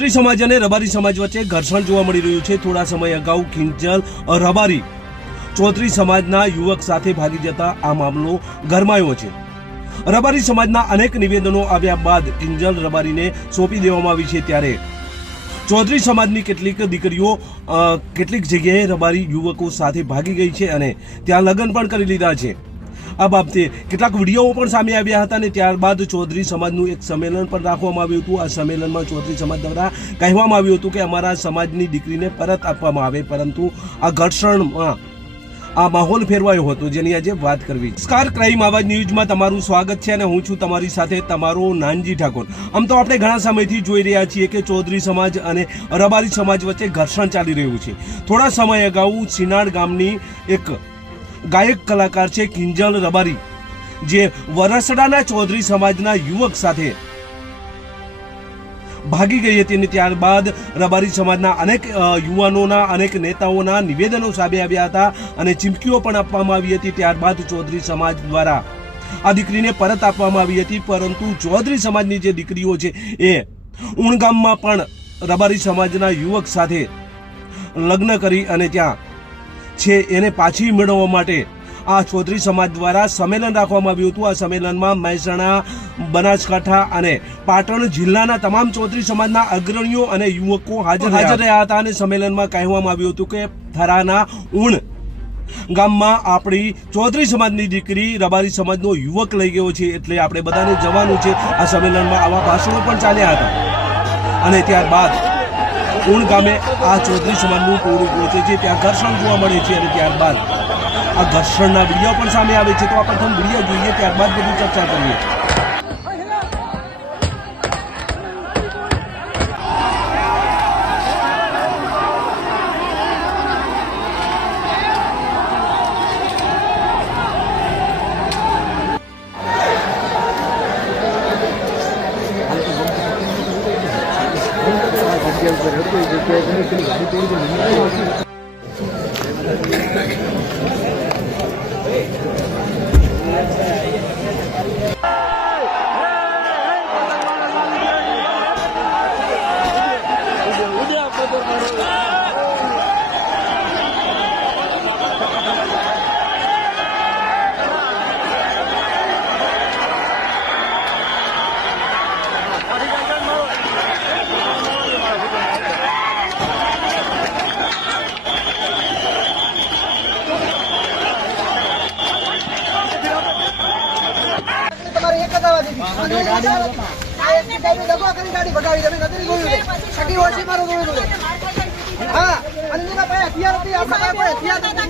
ચૌધરી સમાજ અને રબારી સમાજ વચ્ચે ઘર્ષણ જોવા મળી રહ્યું છે। થોડા સમય અગાઉ કિંજલ રબારી ચૌધરી સમાજના યુવક સાથે ભાગી જતા આ મામલો ગરમાયો છે। રબારી સમાજના અનેક નિવેદનો આવ્યા બાદ કિંજલ રબારીને સોંપી દેવામાં આવી છે। ત્યારે ચૌધરી સમાજની કેટલીક દીકરીઓ કેટલીક જગ્યાએ રબારી યુવકો સાથે ભાગી ગઈ છે અને ત્યાં લગ્ન પણ કરી લીધા છે। આ બાબતે કેટલાક વિડીયો પણ સામે આવ્યા હતા અને ત્યારબાદ ચૌધરી સમાજનું એક સંમેલન પણ રાખવામાં આવ્યું હતું। આ સંમેલનમાં ચૌધરી સમાજ દ્વારા કહેવામાં આવ્યું હતું કે અમારા સમાજની દીકરીને પરત આપવામાં આવે, પરંતુ આ ઘર્ષણમાં આ માહોલ ફેરવાયો હતો, જેની આજે વાત કરવી। નમસ્કાર, ક્રાઇમ આવાજ ન્યૂઝમાં તમારું સ્વાગત છે અને હું છું તમારી સાથે તમારો નાનજી ઠાકોર। આમ તો આપણે ઘણા સમયથી જોઈ રહ્યા છીએ કે ચૌધરી સમાજ અને રબારી સમાજ વચ્ચે ઘર્ષણ ચાલી રહ્યું છે। થોડા સમય અગાઉ સિનાડ ગામની એક ગાયક કલાકાર છે કિંજલ રબારી, જે વરસડાના ચૌધરી સમાજના યુવક સાથે ભાગી ગઈ હતી અને ત્યારબાદ રબારી સમાજના અનેક યુવાનોના અનેક નેતાઓના નિવેદનો સામે આવ્યા હતા અને ચીમકીઓ પણ આપવામાં આવી હતી। ત્યારબાદ ચૌધરી સમાજ દ્વારા આ દીકરીને પરત આપવામાં આવી હતી, પરંતુ ચૌધરી સમાજની જે દીકરીઓ છે એ ઉણગામમાં પણ રબારી સમાજના યુવક સાથે લગ્ન કરી અને ત્યાં છે એને પાછી મેળવવા માટે આ ચૌધરી સમાજ દ્વારા સંમેલન રાખવામાં આવ્યું હતું। આ સંમેલનમાં મહેસાણા, બનાસકાંઠા અને પાટણ જિલ્લાના તમામ ચૌધરી સમાજના અગ્રણીઓ અને યુવકો હાજર રહ્યા હતા અને સંમેલનમાં કહેવામાં આવ્યું હતું કે થરાના ઉણ ગામમાં આપણી ચૌધરી સમાજની દીકરી રબારી સમાજનો યુવક લઈ ગયો છે, એટલે આપણે બધાને જવાનું છે। આ સંમેલનમાં આવા ભાષણો પણ ચાલ્યા હતા અને ત્યારબાદ ઉણ ગામે આ ચૌધરી સમાજનું ટોળું પહોંચે છે, ત્યાં ઘર્ષણ જોવા મળે છે અને ત્યારબાદ આ ઘર્ષણના વિડીયો પણ સામે આવે છે। તો આ પ્રથમ વિડીયો જોઈએ, ત્યારબાદ બધું ચર્ચા કરીએ। ગાડી ભગાવી તમે નથી જોયું સકી ઓછી મારો જોયું હા અને એના પાસે હથિયાર હતી આપણા પાસે હથિયાર નથી।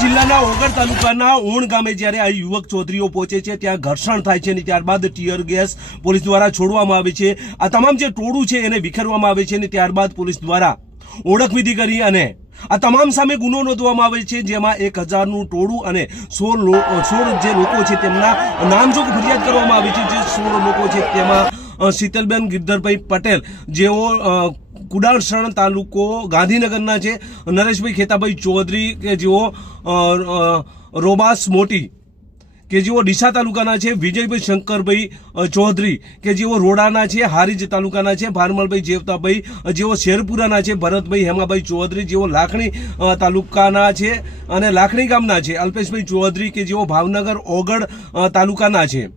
જિલ્લાના ઓગળ તાલુકાના ઉણ ગામે જ્યારે આ યુવક ચૌધરીઓ પહોંચે છે ત્યાં ઘર્ષણ થાય છે અને ત્યારબાદ ટીયર ગેસ પોલીસ દ્વારા છોડવામાં આવે છે। આ તમામ જે ટોળું છે એને વિખેરવામાં આવે છે અને ત્યારબાદ પોલીસ દ્વારા ઓળખવિધિ કરી અને આ તમામ સામે ગુનો નોંધવામાં આવે છે, જેમાં 1000નું ટોળું અને 16 જે લોકો છે તેમના નામજોગ ફરિયાદ કરવામાં આવી છે। જે 16 લોકો છે તેમાં શીતલબેન ગિરધરભાઈ પટેલ, જેઓ કુડાસણ તાલુકો ગાંધીનગરના છે, નરેશભાઈ ખેતાભાઈ ચૌધરી કે જેઓ રોબાસ મોટી કે જેઓ ડીસા તાલુકાના છે, વિજયભાઈ શંકરભાઈ ચૌધરી કે જેઓ રોડાના છે, હારીજ તાલુકાના છે, ભારમલભાઈ જેવતાભાઈ જેઓ શેરપુરાના છે, ભરતભાઈ હેમાભાઈ ચૌધરી જેઓ લાખણી તાલુકાના છે અને લાખણી ગામના છે, અલ્પેશભાઈ ચૌધરી કે જેઓ ભાવનગર ઓગળ તાલુકાના છે,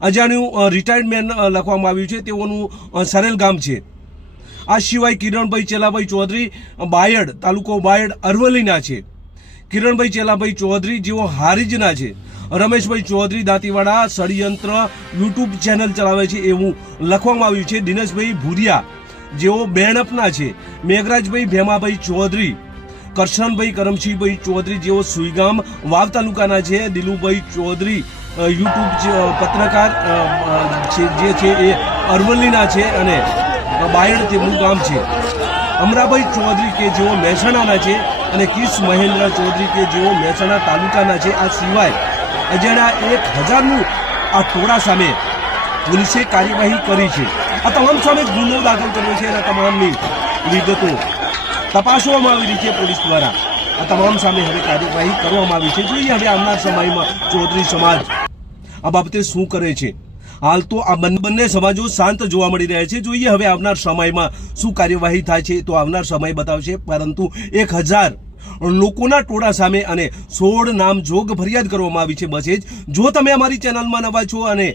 અજાણ્યું રિટાયર્ડમેન્ટ લખવામાં આવ્યું છે, તેઓનું સરેલ ગામ છે। આ સિવાય કિરણભાઈ ચેલાભાઈ ચૌધરી બાયડ તાલુકો બાયડ અરવલ્લીના છે, કિરણભાઈ ચેલાભાઈ ચૌધરી જેઓ હારીજના છે, રમેશભાઈ ચૌધરી દાંતીવાડા ષડયંત્ર યુટ્યુબ ચેનલ ચલાવે છે એવું લખવામાં આવ્યું છે. દિનેશભાઈ ભુરિયા જેઓ બેણપના છે. મેઘરાજભાઈ ભેમાભાઈ ચૌધરી, કરશનભાઈ કરમસિંહભાઈ ચૌધરી જેઓ સુઈગામ વાવ તાલુકાના છે. દિલુભાઈ ચૌધરી યુટ્યુબ પત્રકાર છે જે છે એ અરવલ્લીના છે અને બાયડ તેમનું ગામ છે. અમરાભાઈ ચૌધરી કે જેઓ મહેસાણાના છે અને કિસ મહેન્દ્ર ચૌધરી કે જેઓ મહેસાણા તાલુકાના છે. આ સિવાય અજાણ્યા 1000નું આ ટોળા સામે પોલીસે કાર્યવાહી કરી છે. આ તમામ સામે ગુનો દાખલ કર્યો છે અને તમામની વિગતો તપાસવામાં આવી રહી છે પોલીસ દ્વારા. આ તમામ સામે હવે કાર્યવાહી કરવામાં આવી છે. જોઈએ હવે આવનાર સમયમાં ચૌધરી સમાજ આ બાબતે શું કરે છે. હાલ તો આ બંને સમાજો શાંત જોવા મળી રહ્યા છે. જોઈએ હવે આવનાર સમયમાં શું કાર્યવાહી થાય છે તો આવનાર સમય બતાવશે. પરંતુ 1000 લોકોના ટોળા સામે અને 16 નામજોગ ફરિયાદ કરવામાં આવી છે. બસ જ. જો તમે અમારી ચેનલમાં નવા છો અને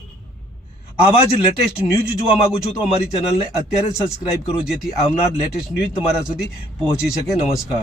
આવા જ લેટેસ્ટ ન્યૂઝ જોવા માંગો છો તો અમારી ચેનલને અત્યારે સબસ્ક્રાઇબ કરો જેથી આવનાર લેટેસ્ટ ન્યૂઝ તમારા સુધી પહોંચી શકે. નમસ્કાર.